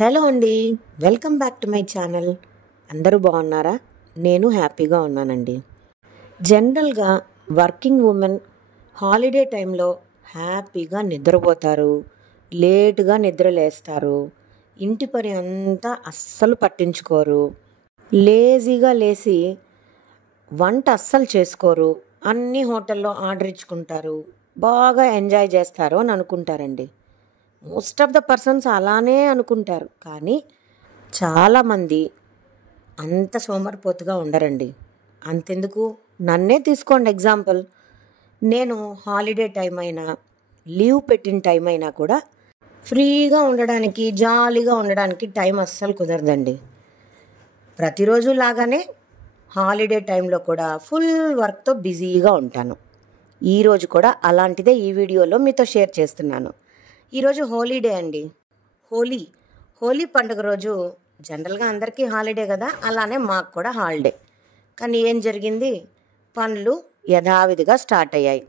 Hello అండి, welcome back to my channel. అందరూ బాగున్నారా? నేను హ్యాపీగా ఉన్నానండి. జనరల్గా వర్కింగ్ ఉమెన్ హాలిడే టైంలో హ్యాపీగా నిద్రపోతారు, లేటుగా నిద్ర లేస్తారు, ఇంటి పని అంతా అస్సలు పట్టించుకోరు, లేజీగా లేచి వంట అస్సలు చేసుకోరు, అన్ని హోటల్లో ఆర్డర్ ఇచ్చుకుంటారు, బాగా ఎంజాయ్ చేస్తారు అని అనుకుంటారండి. మోస్ట్ ఆఫ్ ద పర్సన్స్ అలానే అనుకుంటారు. కానీ చాలామంది అంత సోమరిపోతుగా ఉండరండి. అంతెందుకు, నన్నే తీసుకోండి ఎగ్జాంపుల్. నేను హాలిడే టైం అయినా, లీవ్ పెట్టిన టైం అయినా కూడా ఫ్రీగా ఉండడానికి, జాలీగా ఉండడానికి టైం అస్సలు కుదరదండి. ప్రతిరోజు లాగానే హాలిడే టైంలో కూడా ఫుల్ వర్క్తో బిజీగా ఉంటాను. ఈరోజు కూడా అలాంటిదే ఈ వీడియోలో మీతో షేర్ చేస్తున్నాను. ఈరోజు హోలీడే అండి. హోలీ పండుగ రోజు జనరల్గా అందరికీ హాలిడే కదా, అలానే మాకు కూడా హాలిడే. కానీ ఏం జరిగింది, పనులు యథావిధిగా స్టార్ట్ అయ్యాయి.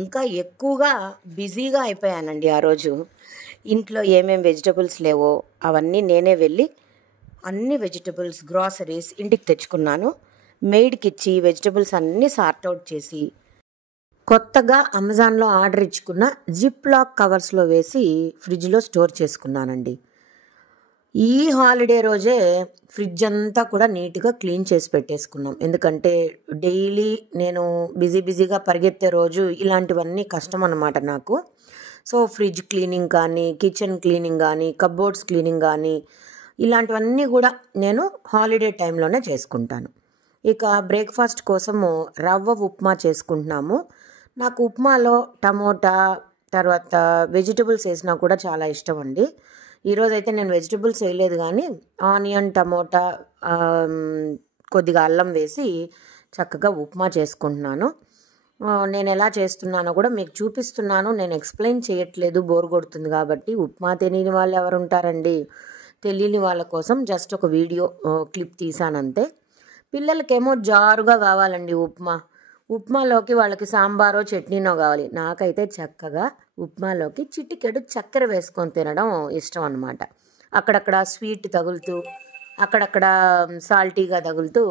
ఇంకా ఎక్కువగా బిజీగా అయిపోయానండి ఆ రోజు. ఇంట్లో ఏమేం వెజిటబుల్స్ లేవో అవన్నీ నేనే వెళ్ళి అన్ని వెజిటబుల్స్, గ్రాసరీస్ ఇంటికి తెచ్చుకున్నాను. మెయిడ్కి ఇచ్చి వెజిటబుల్స్ అన్నీ సార్ట్అవుట్ చేసి కొత్తగా అమెజాన్లో ఆర్డర్ ఇచ్చుకున్న జిప్ లాక్ కవర్స్లో వేసి ఫ్రిడ్జ్లో స్టోర్ చేసుకున్నానండి. ఈ హాలిడే రోజే ఫ్రిడ్జ్ అంతా కూడా నీట్గా క్లీన్ చేసి పెట్టేసుకున్నాం. ఎందుకంటే డైలీ నేను బిజీగా పరిగెత్తే రోజు ఇలాంటివన్నీ కష్టం అన్నమాట నాకు. సో ఫ్రిడ్జ్ క్లీనింగ్ కానీ, కిచెన్ క్లీనింగ్ కానీ, కబోర్డ్స్ క్లీనింగ్ కానీ ఇలాంటివన్నీ కూడా నేను హాలిడే టైంలోనే చేసుకుంటాను. ఇక బ్రేక్ఫాస్ట్ కోసము రవ్వ ఉప్మా చేసుకుంటున్నాము. నాకు ఉప్మాలో టమోటా తర్వాత వెజిటబుల్స్ వేసినా కూడా చాలా ఇష్టం అండి. ఈరోజైతే నేను వెజిటబుల్స్ వేయలేదు, కానీ ఆనియన్, టమోటా, కొద్దిగా అల్లం వేసి చక్కగా ఉప్మా చేసుకుంటున్నాను. నేను ఎలా చేస్తున్నానో కూడా మీకు చూపిస్తున్నాను. నేను ఎక్స్ప్లెయిన్ చేయట్లేదు, బోర్ కొడుతుంది కాబట్టి. ఉప్మా తెలియని వాళ్ళు ఎవరు ఉంటారండి? తెలియని వాళ్ళ కోసం జస్ట్ ఒక వీడియో క్లిప్ తీసానంతే. పిల్లలకేమో జారుగా కావాలండి ఉప్మాలోకి వాళ్ళకి సాంబారో చట్నీనో కావాలి. నాకైతే చక్కగా ఉప్మాలోకి చిటికెడు చక్కెర వేసుకొని తినడం ఇష్టం అన్నమాట. అక్కడక్కడ స్వీట్ తగులుతూ, అక్కడక్కడ సాల్టీగా తగులుతూ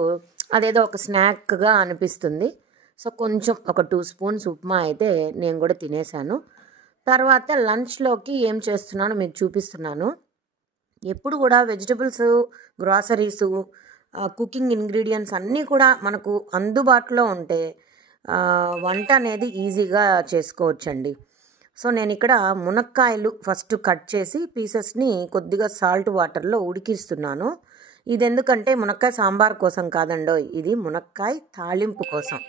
అదేదో ఒక స్నాక్గా అనిపిస్తుంది. సో కొంచెం ఒక 2 స్పూన్స్ ఉప్మా అయితే నేను కూడా తినేసాను. తర్వాత లంచ్లోకి ఏం చేస్తున్నానో మీకు చూపిస్తున్నాను. ఎప్పుడు కూడా వెజిటబుల్స్, గ్రాసరీసు, కుకింగ్ ఇంగ్రీడియంట్స్ అన్నీ కూడా మనకు అందుబాటులో ఉంటే వంట అనేది ఈజీగా చేసుకోవచ్చండి. సో నేను ఇక్కడ మునక్కాయలు ఫస్ట్ కట్ చేసి పీసెస్ని కొద్దిగా సాల్ట్ వాటర్లో ఉడికిస్తున్నాను. ఇది ఎందుకంటే మునక్కాయ సాంబార్ కోసం కాదండో, ఇది మునక్కాయ తాళింపు కోసం.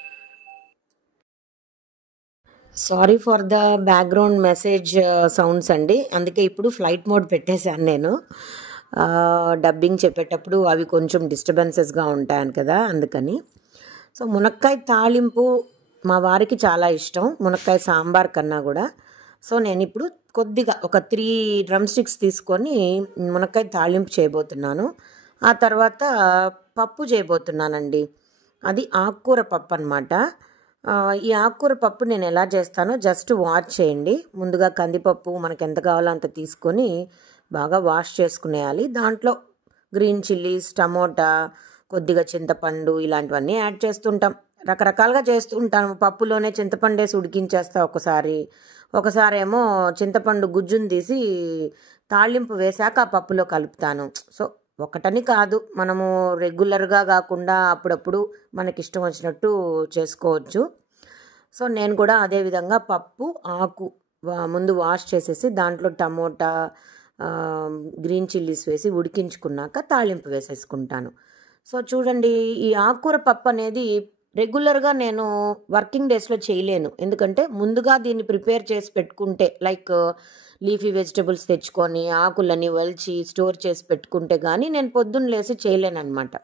Sorry for the background message sounds అండి. అందుకే ఇప్పుడు ఫ్లైట్ మోడ్ పెట్టేశాను నేను. డబ్బింగ్ చెప్పేటప్పుడు అవి కొంచెం డిస్టర్బెన్సెస్గా ఉంటాయని కదా, అందుకని. సో మునక్కాయ తాళింపు మా వారికి చాలా ఇష్టం, మునక్కాయ సాంబార్ కన్నా కూడా. సో నేను ఇప్పుడు కొద్దిగా ఒక 3 డ్రమ్ స్టిక్స్ తీసుకొని మునక్కాయ తాళింపు చేయబోతున్నాను. ఆ తర్వాత పప్పు చేయబోతున్నానండి. అది ఆకుకూర పప్పు అన్నమాట. ఈ ఆకుకూర పప్పు నేను ఎలా చేస్తానో జస్ట్ వాచ్ చేయండి. ముందుగా కందిపప్పు మనకు ఎంత కావాలో అంత తీసుకొని బాగా వాష్ చేసుకునేయాలి. దాంట్లో గ్రీన్ చిల్లీస్, టమోటా, కొద్దిగా చింతపండు ఇలాంటివన్నీ యాడ్ చేస్తుంటాం. రకరకాలుగా చేస్తూ ఉంటాను. పప్పులోనే చింతపండు వేసి ఉడికించేస్తా ఒకసారి ఏమో చింతపండు గుజ్జును తీసి తాళింపు వేశాక ఆ పప్పులో కలుపుతాను. సో ఒకటని కాదు, మనము రెగ్యులర్గా కాకుండా అప్పుడప్పుడు మనకి ఇష్టం వచ్చినట్టు చేసుకోవచ్చు. సో నేను కూడా అదేవిధంగా పప్పు, ఆకు ముందు వాష్ చేసేసి దాంట్లో టమోటా, గ్రీన్ చిల్లీస్ వేసి ఉడికించుకున్నాక తాళింపు వేసేసుకుంటాను. సో చూడండి, ఈ ఆకుకూర పప్పు అనేది రెగ్యులర్గా నేను వర్కింగ్ డేస్లో చేయలేను. ఎందుకంటే ముందుగా దీన్ని ప్రిపేర్ చేసి పెట్టుకుంటే, లైక్ లీఫీ వెజిటబుల్స్ తెచ్చుకొని ఆకులని వలిచి స్టోర్ చేసి పెట్టుకుంటే కానీ నేను పొద్దున్న లేసి చేయలేను అనమాట.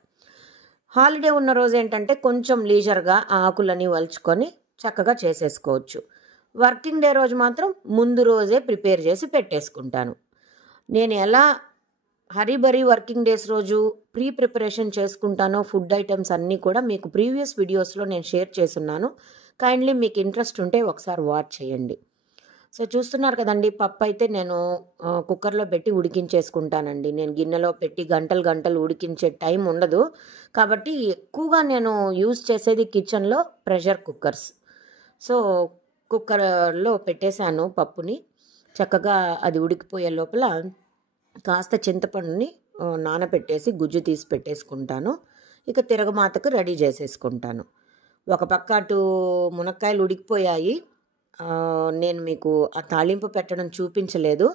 హాలిడే ఉన్న రోజు ఏంటంటే కొంచెం లీజర్గా ఆకులని వలుచుకొని చక్కగా చేసేసుకోవచ్చు. వర్కింగ్ డే రోజు మాత్రం ముందు రోజే ప్రిపేర్ చేసి పెట్టేసుకుంటాను. నేను ఎలా హరీబరీ వర్కింగ్ డేస్ రోజు ప్రిపరేషన్ చేసుకుంటానో ఫుడ్ ఐటమ్స్ అన్నీ కూడా మీకు ప్రీవియస్ వీడియోస్లో నేను షేర్ చేస్తున్నాను. కైండ్లీ మీకు ఇంట్రెస్ట్ ఉంటే ఒకసారి వాచ్ చేయండి. సో చూస్తున్నారు కదండీ! పప్పయితే నేను కుక్కర్‌లో పెట్టి ఉడికించేసుకుంటానండి. నేను గిన్నెలో పెట్టి గంటలు, గంటలు ఉడికించే టైం ఉండదు. కాబట్టి ఎక్కువగా నేను యూజ్ చేసేది కిచెన్‌లో ప్రెషర్ కుక్కర్స్. సో, కుక్కర్‌లో పెట్టేసాను పప్పుని. చక్కగా అది ఉడికిపోయే లోపల కాస్త చింతపండుని నానబెట్టేసి గుజ్జు తీసి పెట్టేసుకుంటాను. ఇక తిరగమాతకు రెడీ చేసేసుకుంటాను. ఒక పక్క అటు మునక్కాయలు ఉడికిపోయాయి. నేను మీకు ఆ తాలింపు పెట్టడం చూపించలేదు.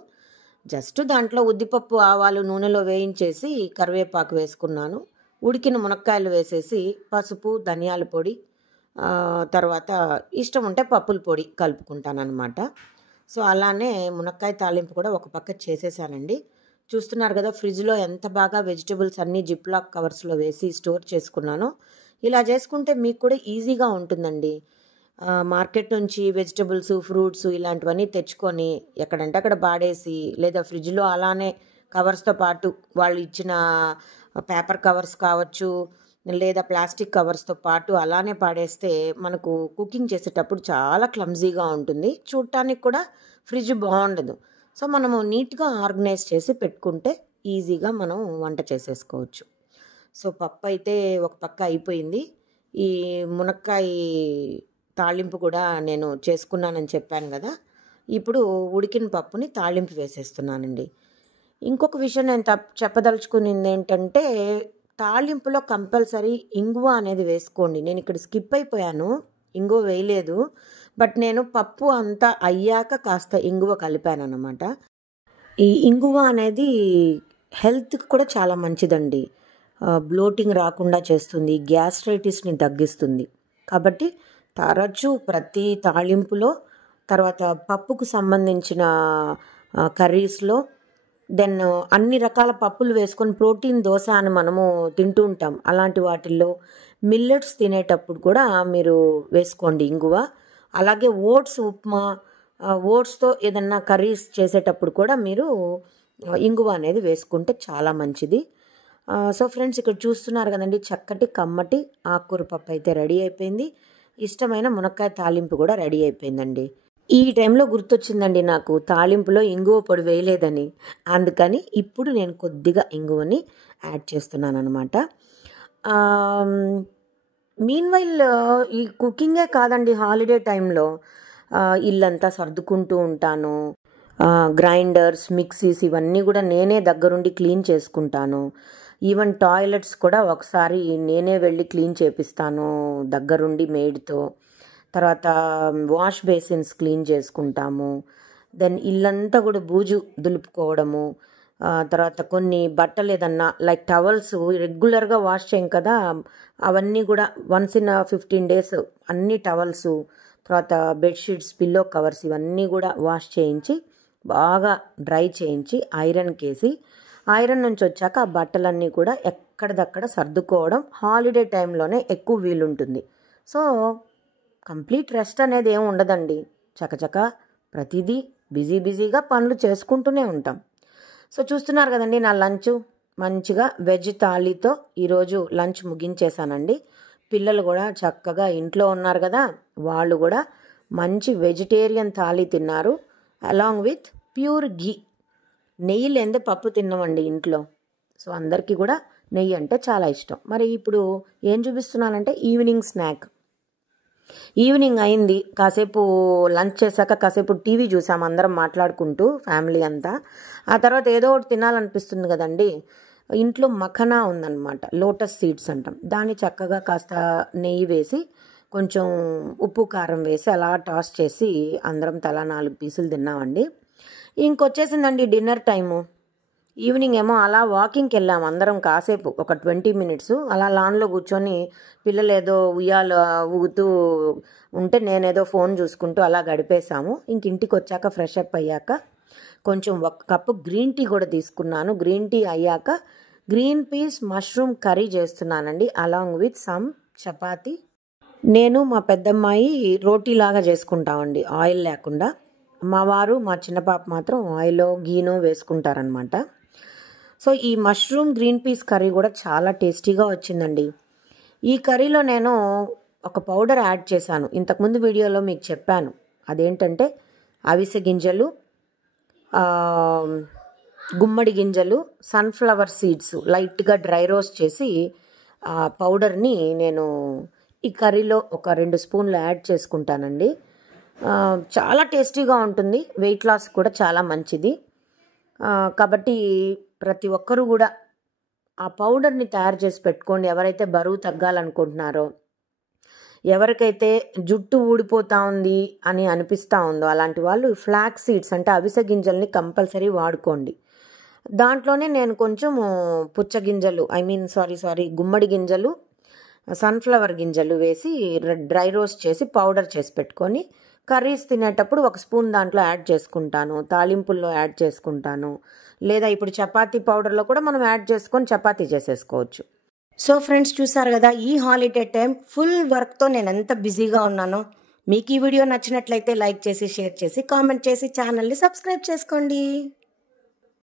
జస్ట్ దాంట్లో ఉద్దిపప్పు, ఆవాలు నూనెలో వేయించేసి కరివేపాకు వేసుకున్నాను. ఉడికిన మునక్కాయలు వేసేసి పసుపు, ధనియాల పొడి, తర్వాత ఇష్టం ఉంటే పప్పుల పొడి కలుపుకుంటాననమాట. సో, అలానే మునక్కాయ తాలింపు కూడా ఒక పక్క చేసేసానండి. చూస్తున్నారు కదా! ఫ్రిడ్జ్‌లో ఎంత బాగా వెజిటబుల్స్ అన్నీ జిప్‌లాక్ కవర్స్‌లో వేసి స్టోర్ చేసుకున్నానో. ఇలా చేసుకుంటే మీకు కూడా ఈజీగా ఉంటుందండి. మార్కెట్ నుంచి వెజిటబుల్స్, ఫ్రూట్స్ ఇలాంటివన్నీ తెచ్చుకొని ఎక్కడంటే అక్కడ పాడేసి, లేదా ఫ్రిడ్జ్‌లో అలానే కవర్స్‌తో పాటు వాళ్ళు ఇచ్చిన పేపర్ కవర్స్ కావచ్చు, లేదా ప్లాస్టిక్ కవర్స్‌తో పాటు అలానే పాడేస్తే మనకు కుకింగ్ చేసేటప్పుడు చాలా క్లమ్జీగా ఉంటుంది. చూడటానికి కూడా ఫ్రిడ్జ్ బాగుండదు. సో, మనము నీట్‌గా ఆర్గనైజ్ చేసి పెట్టుకుంటే ఈజీగా మనం వంట చేసేసుకోవచ్చు. సో, పప్పయితే ఒక పక్క అయిపోయింది. ఈ మునక్కాయ తాళింపు కూడా నేను చేసుకున్నానని చెప్పాను కదా! ఇప్పుడు ఉడికిన పప్పుని తాళింపు వేసేస్తున్నానండి. ఇంకొక విషయం నేను చెప్పదలుచుకునిందేంటంటే, తాళింపులో కంపల్సరీ ఇంగువ అనేది వేసుకోండి. నేనిక్కడ స్కిప్ అయిపోయాను. ఇంగువ వేయలేదు. బట్ నేను పప్పు అంతా అయ్యాక కాస్త ఇంగువ కలిపాననమాట. ఈ ఇంగువ అనేది హెల్త్‌కి కూడా చాలా మంచిదండి. బ్లోటింగ్ రాకుండా చేస్తుంది. గ్యాస్ట్రైటిస్‌ని తగ్గిస్తుంది. కాబట్టి తరచూ ప్రతి తాళింపులో, తర్వాత పప్పుకు సంబంధించిన కర్రీస్‌లో, దెన్ అన్ని రకాల పప్పులు వేసుకొని ప్రోటీన్ దోస అని మనము తింటూ ఉంటాం. అలాంటి వాటిల్లో మిల్లెట్స్ తినేటప్పుడు కూడా మీరు వేసుకోండి ఇంగువ. అలాగే ఓట్స్ ఉప్మా, ఓట్స్‌తో ఏదన్నా కర్రీస్ చేసేటప్పుడు కూడా మీరు ఇంగువ అనేది వేసుకుంటే చాలా మంచిది. సో ఫ్రెండ్స్, ఇక్కడ చూస్తున్నారు కదండి, చక్కటి కమ్మటి ఆకుకూర పప్పు అయితే రెడీ అయిపోయింది. ఇష్టమైన మునక్కాయ తాలింపు కూడా రెడీ అయిపోయిందండి. ఈ టైంలో గుర్తొచ్చిందండి నాకు తాలింపులో ఇంగువ పొడి వేయలేదని. అందుకని ఇప్పుడు నేను కొద్దిగా ఇంగువని యాడ్ చేస్తున్నాననమాట. మీన్‌వైల్ ఈ కుకింగే కాదండి, హాలిడే టైంలో ఇల్లంతా సర్దుకుంటూ ఉంటాను. గ్రైండర్స్, మిక్సీస్ ఇవన్నీ కూడా నేనే దగ్గరుండి క్లీన్ చేసుకుంటాను. ఈవెన్ టాయిలెట్స్ కూడా ఒకసారి నేనే వెళ్ళి క్లీన్ చేపిస్తాను దగ్గరుండి మెయిడ్‌తో. తర్వాత వాష్ బేసిన్స్ క్లీన్ చేసుకుంటాము. దెన్ ఇల్లంతా కూడా బూజు దులుపుకోవడము. తర్వాత కొన్ని బట్టలు ఏదన్నా లైక్ టవల్స్ రెగ్యులర్గా వాష్ చేయం కదా, అవన్నీ కూడా వన్స్ ఇన్ 15 days అన్ని టవల్స్, తర్వాత బెడ్షీట్స్, పిల్లో కవర్స్ ఇవన్నీ కూడా వాష్ చేయించి బాగా డ్రై చేయించి ఐరన్‌కేసి, ఐరన్ నుంచి వచ్చాక ఆ బట్టలన్నీ కూడా ఎక్కడిదక్కడ సర్దుకోవడం హాలిడే టైంలోనే ఎక్కువ వీలుంటుంది. సో కంప్లీట్ రెస్ట్ అనేది ఏమి ఉండదండి. చకచక ప్రతిదీ బిజీగా పనులు చేసుకుంటూనే ఉంటాం. సో చూస్తున్నారు కదండి, నా లంచ్ మంచిగా వెజ్ థాలీతో ఈరోజు లంచ్ ముగించేశానండి. పిల్లలు కూడా చక్కగా ఇంట్లో ఉన్నారు కదా, వాళ్ళు కూడా మంచి వెజిటేరియన్ థాలీ తిన్నారు. అలాంగ్ విత్ ప్యూర్ ఘీ. నెయ్యి లేనిదే పప్పు తిన్నామండి ఇంట్లో. సో అందరికీ కూడా నెయ్యి అంటే చాలా ఇష్టం. మరి ఇప్పుడు ఏం చూపిస్తున్నానంటే ఈవినింగ్ స్నాక్. ఈవినింగ్ అయింది, కాసేపు లంచ్ చేశాక కాసేపు టీవీ చూసాము అందరం మాట్లాడుకుంటూ ఫ్యామిలీ అంతా. ఆ తర్వాత ఏదో ఒకటి తినాలనిపిస్తుంది కదండి. ఇంట్లో మఖనా ఉందన్నమాట, లోటస్ సీడ్స్ అంటాం. దాన్ని చక్కగా కాస్త నెయ్యి వేసి కొంచెం ఉప్పు కారం వేసి అలా టాస్ చేసి అందరం తలా 4 పీసులు తిన్నామండి. ఇంకొచ్చేసిందండి డిన్నర్ టైము. ఈవినింగ్ ఏమో అలా వాకింగ్కి వెళ్ళాము అందరం కాసేపు, ఒక 20 minutes అలా లాన్లో కూర్చొని పిల్లలు ఏదో ఉయ్యాల ఊగుతూ ఉంటే నేనేదో ఫోన్ చూసుకుంటూ అలా గడిపేశాము. ఇంటికి వచ్చాక ఫ్రెష్ అప్ అయ్యాక కొంచెం 1 కప్పు గ్రీన్ టీ కూడా తీసుకున్నాను. గ్రీన్ టీ అయ్యాక గ్రీన్ పీస్ మష్రూమ్ కర్రీ చేస్తున్నానండి, అలాంగ్ విత్ సమ్ చపాతీ. నేను మా పెద్దమ్మాయి రోటీలాగా చేసుకుంటామండి, ఆయిల్ లేకుండా. మా వారు, మా చిన్న పాప మాత్రం ఆయిల్లో గీనో వేసుకుంటారనమాట. సో ఈ మష్రూమ్ గ్రీన్ పీస్ కర్రీ కూడా చాలా టేస్టీగా వచ్చిందండి. ఈ కర్రీలో నేను ఒక పౌడర్ యాడ్ చేశాను, ఇంతకుముందు వీడియోలో మీకు చెప్పాను. అదేంటంటే అవిసె గింజలు, గుమ్మడి గింజలు, సన్ఫ్లవర్ సీడ్స్ లైట్గా డ్రై రోస్ట్ చేసి పౌడర్ని నేను ఈ కర్రీలో ఒక 2 స్పూన్లు యాడ్ చేసుకుంటానండి. చాలా టేస్టీగా ఉంటుంది, వెయిట్ లాస్ కూడా చాలా మంచిది. కాబట్టి ప్రతి ఒక్కరూ కూడా ఆ పౌడర్ని తయారు చేసి పెట్టుకోండి. ఎవరైతే బరువు తగ్గాలనుకుంటున్నారో, ఎవరికైతే జుట్టు ఊడిపోతూ ఉంది అని అనిపిస్తూ ఉందో అలాంటి వాళ్ళు ఫ్లాక్స్ సీడ్స్ అంటే అవిసె గింజల్ని కంపల్సరీ వాడుకోండి. దాంట్లోనే నేను కొంచెం పుచ్చగింజలు గుమ్మడి గింజలు, సన్ఫ్లవర్ గింజలు వేసి డ్రై రోస్ట్ చేసి పౌడర్ చేసి పెట్టుకొని కర్రీస్ తినేటప్పుడు 1 స్పూన్ దాంట్లో యాడ్ చేసుకుంటాను, తాలింపుల్లో యాడ్ చేసుకుంటాను. లేదా ఇప్పుడు చపాతీ పౌడర్లో కూడా మనం యాడ్ చేసుకొని చపాతీ చేసేసుకోవచ్చు. సో ఫ్రెండ్స్, చూసారు కదా ఈ హాలిడే టైం ఫుల్ వర్క్తో నేను ఎంత బిజీగా ఉన్నానో. మీకు ఈ వీడియో నచ్చినట్లయితే లైక్ చేసి, షేర్ చేసి, కామెంట్ చేసి ఛానల్ని సబ్స్క్రైబ్ చేసుకోండి.